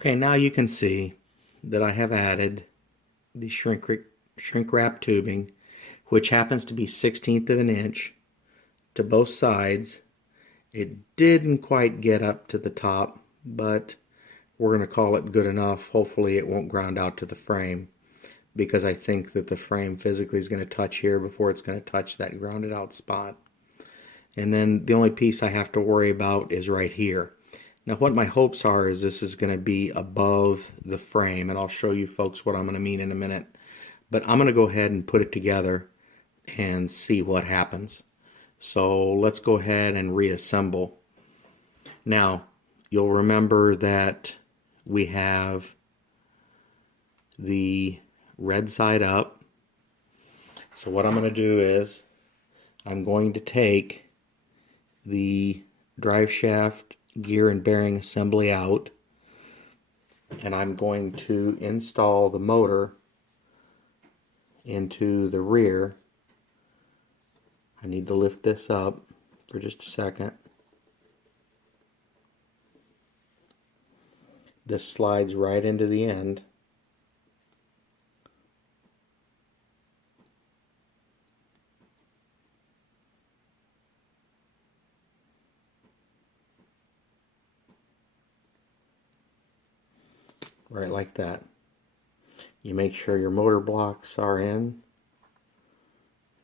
Okay, now you can see that I have added the shrink wrap tubing, which happens to be 1/16 of an inch to both sides. It didn't quite get up to the top, but we're going to call it good enough. Hopefully it won't ground out to the frame, because I think that the frame physically is going to touch here before it's going to touch that grounded out spot. And then the only piece I have to worry about is right here. Now what my hopes are is this is going to be above the frame, and I'll show you folks what I'm going to mean in a minute. But I'm going to go ahead and put it together and see what happens. So let's go ahead and reassemble. Now you'll remember that we have the red side up. So what I'm going to do is I'm going to take the drive shaft, gear, and bearing assembly out, and I'm going to install the motor into the rear. I need to lift this up for just a second. This slides right into the end. Right like that. You make sure your motor blocks are in,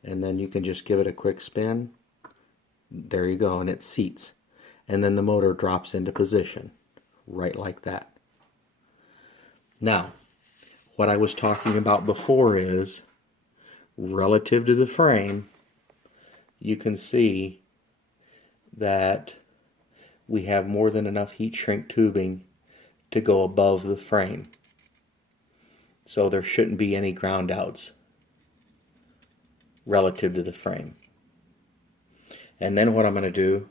and then you can just give it a quick spin. There you go, and it seats. And then the motor drops into position, right like that. Now, what I was talking about before is, relative to the frame, you can see that we have more than enough heat shrink tubing to go above the frame. So there shouldn't be any ground outs relative to the frame. And then what I'm going to do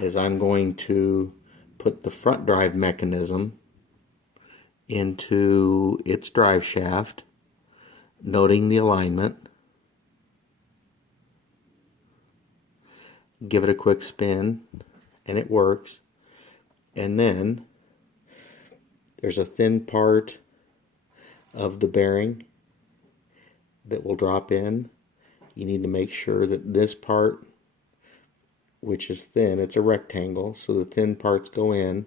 is I'm going to put the front drive mechanism into its drive shaft, noting the alignment, give it a quick spin, and it works. And then there's a thin part of the bearing that will drop in. You need to make sure that this part, which is thin, it's a rectangle, so the thin parts go in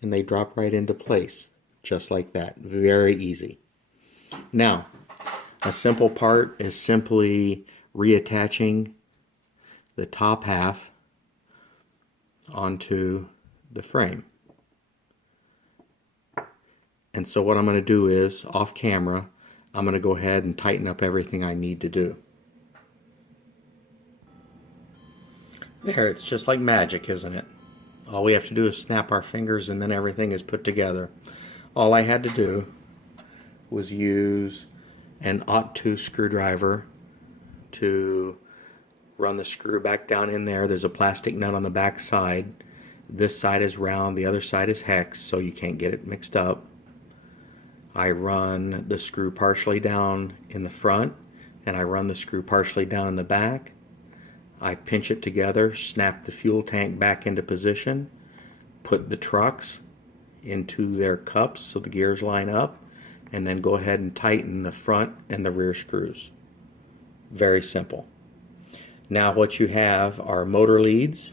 and they drop right into place, just like that. Very easy. Now, a simple part is simply reattaching the top half onto the frame. And so what I'm going to do is, off camera, I'm going to go ahead and tighten up everything I need to do. There, it's just like magic, isn't it? All we have to do is snap our fingers and then everything is put together. All I had to do was use an aught-2 screwdriver to run the screw back down in there. There's a plastic nut on the back side. This side is round, the other side is hex, so you can't get it mixed up. I run the screw partially down in the front, and I run the screw partially down in the back. I pinch it together, snap the fuel tank back into position, put the trucks into their cups so the gears line up, and then go ahead and tighten the front and the rear screws. Very simple. Now what you have are motor leads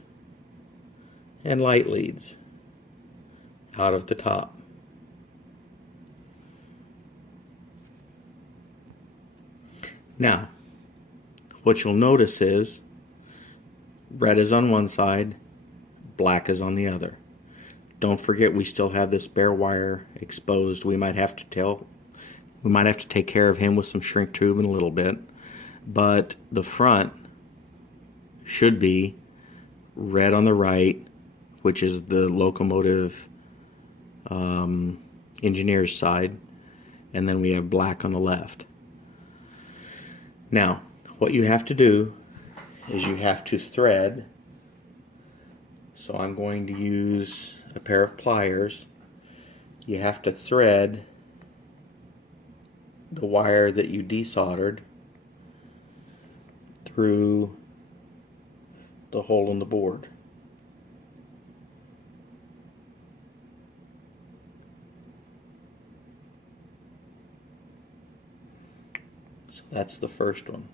and light leads out of the top. Now, what you'll notice is red is on one side, black is on the other. Don't forget we still have this bare wire exposed. We might have to take care of him with some shrink tube in a little bit, but the front should be red on the right, which is the locomotive engineer's side, and then we have black on the left. Now, what you have to do is you have to thread. So I'm going to use a pair of pliers. You have to thread the wire that you desoldered through the hole in the board. So that's the first one.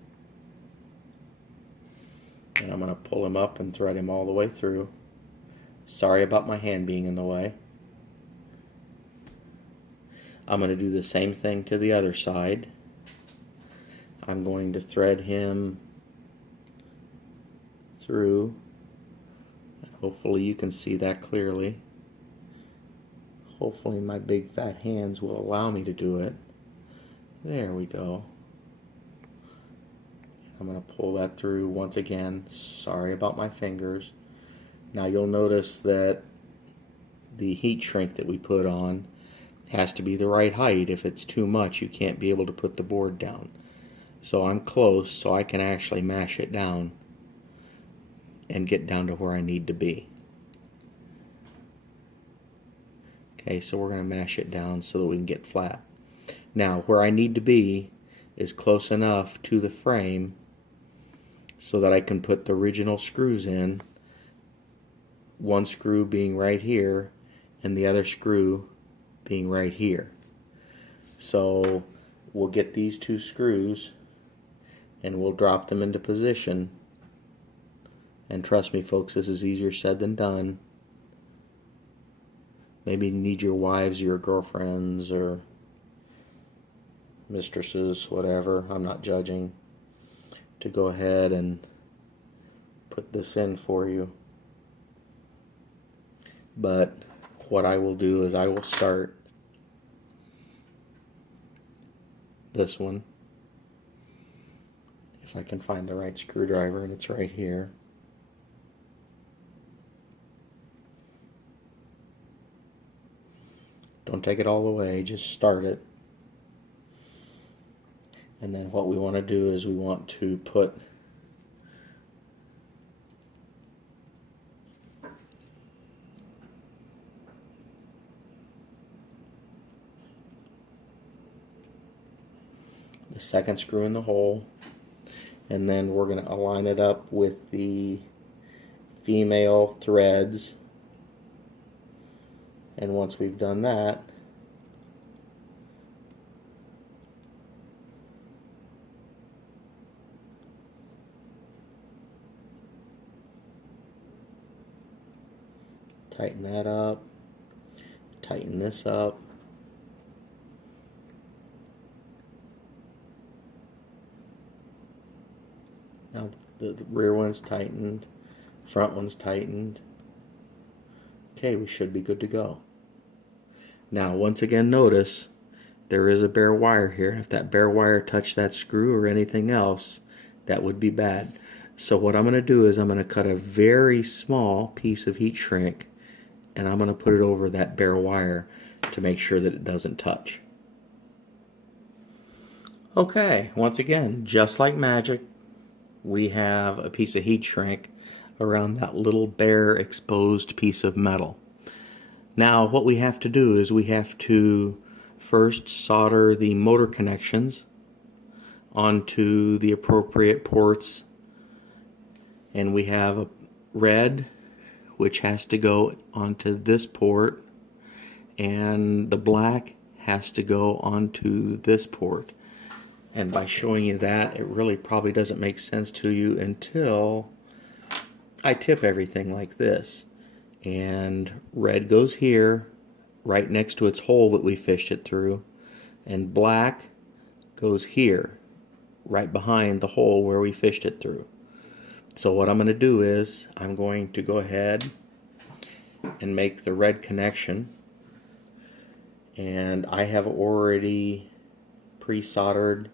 And I'm going to pull him up and thread him all the way through. Sorry about my hand being in the way. I'm going to do the same thing to the other side. I'm going to thread him through. Hopefully you can see that clearly. Hopefully my big fat hands will allow me to do it. There we go. I'm going to pull that through once again. Sorry about my fingers. Now you'll notice that the heat shrink that we put on has to be the right height. If it's too much, you can't be able to put the board down. So I'm close, so I can actually mash it down and get down to where I need to be. Okay, so we're going to mash it down so that we can get flat. Now, where I need to be is close enough to the frame so that I can put the original screws in, one screw being right here and the other screw being right here. So we'll get these two screws and we'll drop them into position. And trust me folks, this is easier said than done. Maybe you need your wives or your girlfriends or mistresses, whatever, I'm not judging, to go ahead and put this in for you. But what I will do is I will start this one, if I can find the right screwdriver, and it's right here. Don't take it all the way, just start it. And then what we want to do is we want to put the second screw in the hole, and then we're going to align it up with the female threads. And once we've done that, tighten that up, tighten this up. Now the rear one's tightened, front one's tightened. Okay, we should be good to go. Now once again, notice there is a bare wire here. If that bare wire touched that screw or anything else, that would be bad. So what I'm going to do is I'm going to cut a very small piece of heat shrink and I'm going to put it over that bare wire to make sure that it doesn't touch. Okay, once again, just like magic, we have a piece of heat shrink around that little bare exposed piece of metal. Now what we have to do is we have to first solder the motor connections onto the appropriate ports, and we have a red which has to go onto this port, and the black has to go onto this port. And by showing you that, it really probably doesn't make sense to you until I tip everything like this. And red goes here, right next to its hole that we fished it through, and black goes here, right behind the hole where we fished it through. So what I'm going to do is I'm going to go ahead and make the red connection, and I have already pre-soldered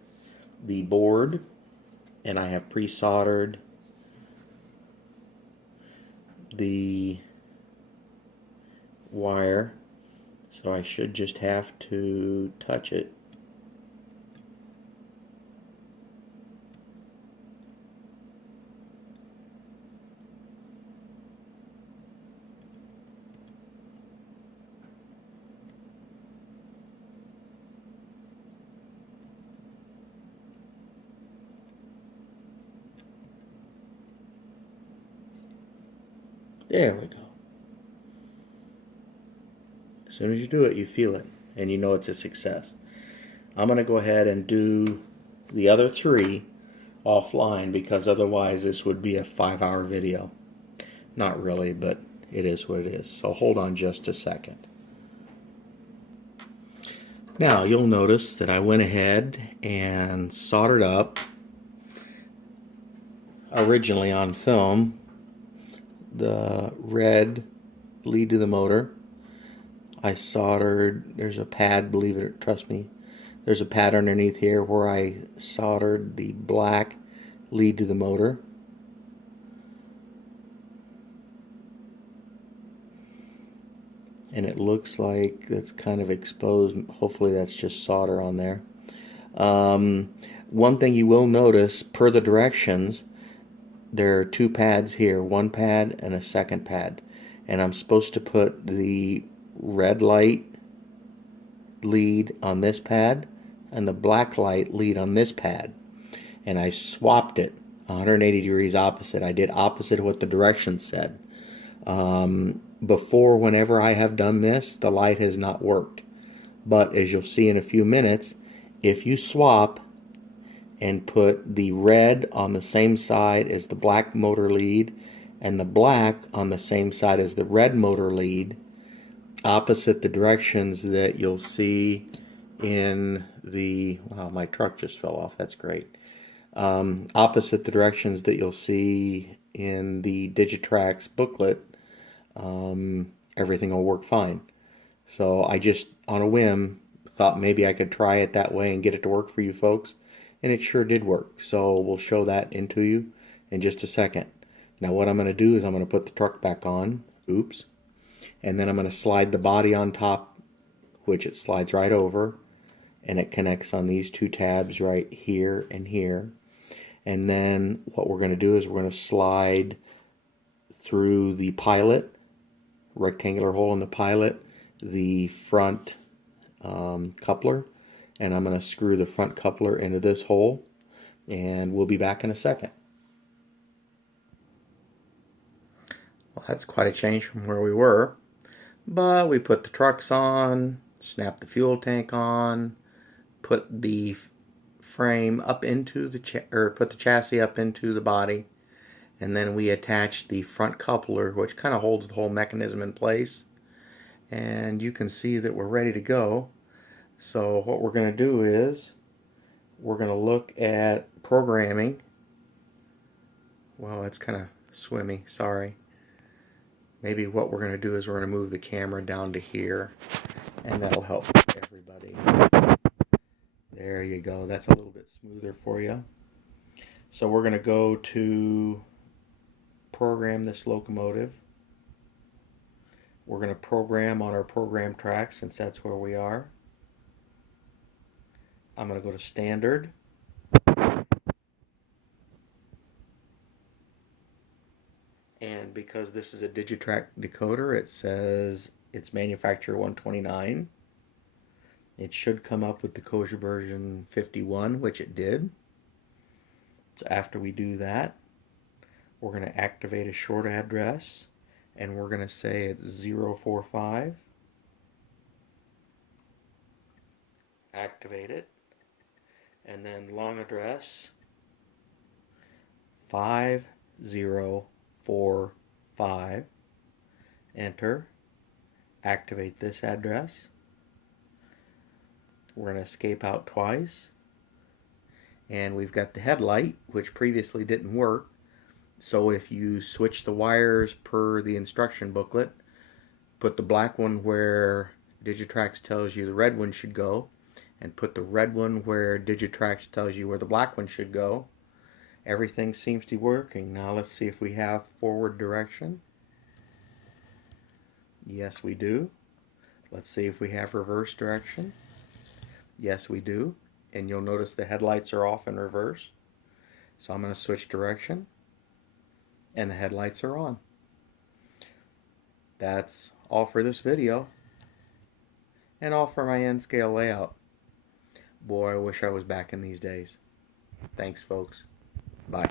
the board, and I have pre-soldered the wire, so I should just have to touch it. There we go. As soon as you do it, you feel it, and you know it's a success. I'm going to go ahead and do the other 3 offline, because otherwise this would be a 5-hour video. Not really, but it is what it is. So hold on just a second. Now you'll notice that I went ahead and soldered up, originally on film, the red lead to the motor. I soldered, there's a pad, believe it, trust me, there's a pad underneath here where I soldered the black lead to the motor. And it looks like it's kind of exposed. Hopefully that's just solder on there. One thing you will notice, per the directions, there are 2 pads here, 1 pad and a 2nd pad. And I'm supposed to put the red light lead on this pad and the black light lead on this pad. And I swapped it 180 degrees opposite. I did opposite of what the directions said. Before, whenever I have done this, the light has not worked. But as you'll see in a few minutes, if you swap and put the red on the same side as the black motor lead and the black on the same side as the red motor lead, opposite the directions that you'll see in the, wow, my truck just fell off, that's great. Opposite the directions that you'll see in the Digitrax booklet, everything will work fine. So I just, on a whim, thought maybe I could try it that way and get it to work for you folks, and it sure did work. So we'll show that into you in just a second. Now what I'm going to do is I'm going to put the truck back on, oops, and then I'm going to slide the body on top, which it slides right over, and it connects on these 2 tabs right here and here. And then what we're going to do is we're going to slide through the pilot, rectangular hole in the pilot, the front coupler, and I'm going to screw the front coupler into this hole, and we'll be back in a second. Well, that's quite a change from where we were, but we put the trucks on, snapped the fuel tank on, put the frame up into the put the chassis up into the body, and then we attached the front coupler, which kind of holds the whole mechanism in place. And you can see that we're ready to go. So what we're going to do is we're going to look at programming. Well, it's kind of swimmy, sorry. Maybe what we're going to do is we're going to move the camera down to here, and that'll help everybody. There you go. That's a little bit smoother for you. So we're going to go to program this locomotive. We're going to program on our program track, since that's where we are. I'm going to go to standard. And because this is a Digitrax decoder, it says it's manufacturer 129. It should come up with decoder version 51, which it did. So after we do that, we're going to activate a short address, and we're going to say it's 045. Activate it. And then long address 5045. Enter. Activate this address. We're going to escape out twice. And we've got the headlight, which previously didn't work. So if you switch the wires per the instruction booklet, put the black one where Digitrax tells you the red one should go, and put the red one where Digitrax tells you where the black one should go, everything seems to be working. Now let's see if we have forward direction. Yes, we do. Let's see if we have reverse direction. Yes, we do. And you'll notice the headlights are off in reverse. So I'm going to switch direction, and the headlights are on. That's all for this video, and all for my N scale layout. Boy, I wish I was back in these days. Thanks, folks. Bye.